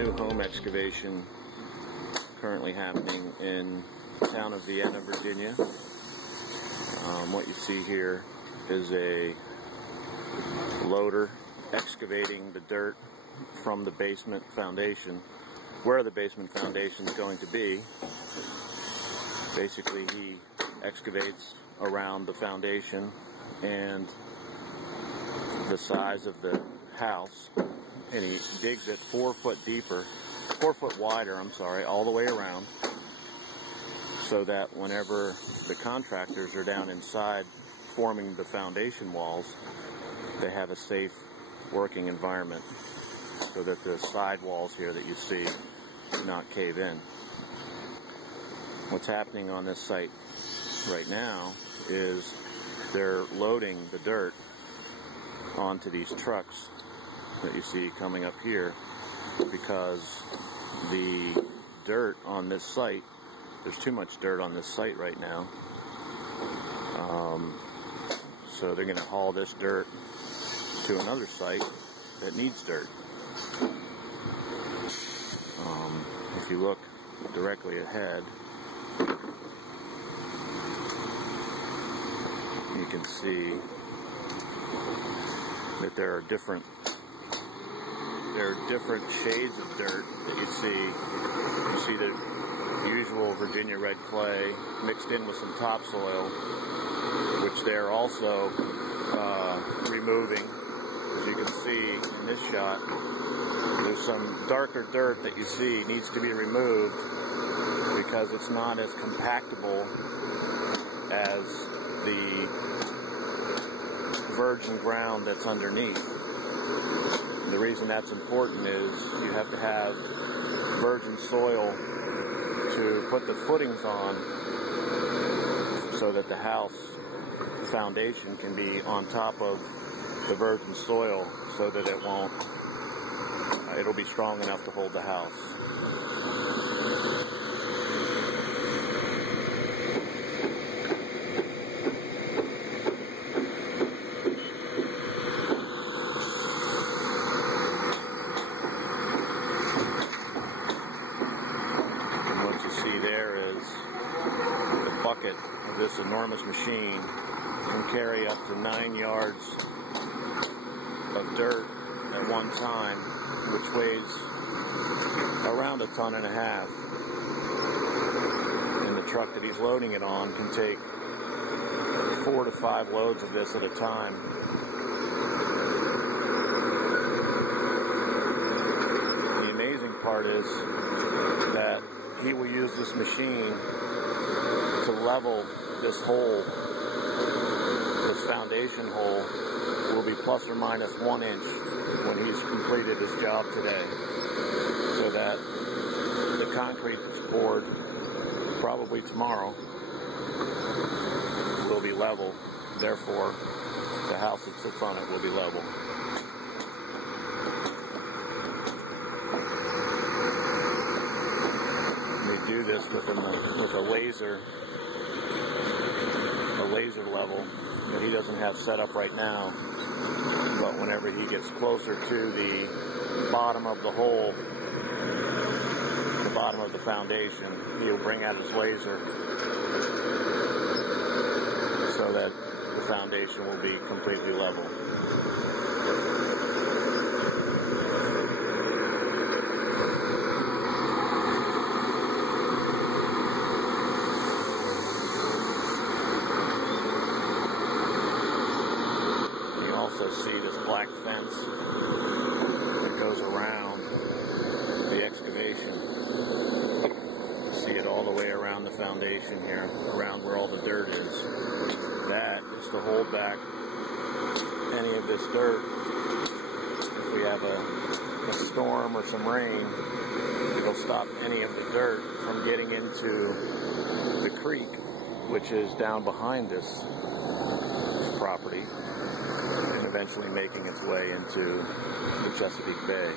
new home excavation currently happening in the town of Vienna, Virginia. What you see here is a loader excavating the dirt from the basement foundation, where the basement foundation is going to be. Basically, he excavates around the foundation and the size of the house, and he digs it 4 foot wider, all the way around, so that whenever the contractors are down inside forming the foundation walls, they have a safe working environment, so that the side walls here that you see do not cave in. What's happening on this site right now is they're loading the dirt onto these trucks that you see coming up here, because the dirt on this site, there's too much dirt on this site right now, so they're going to haul this dirt to another site that needs dirt. If you look directly ahead, you can see that there are different shades of dirt that you see. You see the usual Virginia red clay mixed in with some topsoil, which they're also removing. As you can see in this shot, there's some darker dirt that you see needs to be removed because it's not as compactable as the virgin ground that's underneath. The reason that's important is you have to have virgin soil to put the footings on, so that the house foundation can be on top of the virgin soil, so that it'll be strong enough to hold the house. Of this enormous machine can carry up to 9 yards of dirt at one time, which weighs around 1.5 tons. And the truck that he's loading it on can take 4 to 5 loads of this at a time. The amazing part is that he will use this machine to level this hole. This foundation hole will be plus or minus 1 inch when he's completed his job today, so that the concrete that's poured probably tomorrow will be level. Therefore, the house that sits on it will be level. They do this with a laser level that he doesn't have set up right now, but whenever he gets closer to the bottom of the hole, the bottom of the foundation, he'll bring out his laser so that the foundation will be completely level. See this black fence that goes around the excavation. See it all the way around the foundation here, around where all the dirt is. That is to hold back any of this dirt. If we have a storm or some rain, it'll stop any of the dirt from getting into the creek, which is down behind this property, and eventually making its way into the Chesapeake Bay.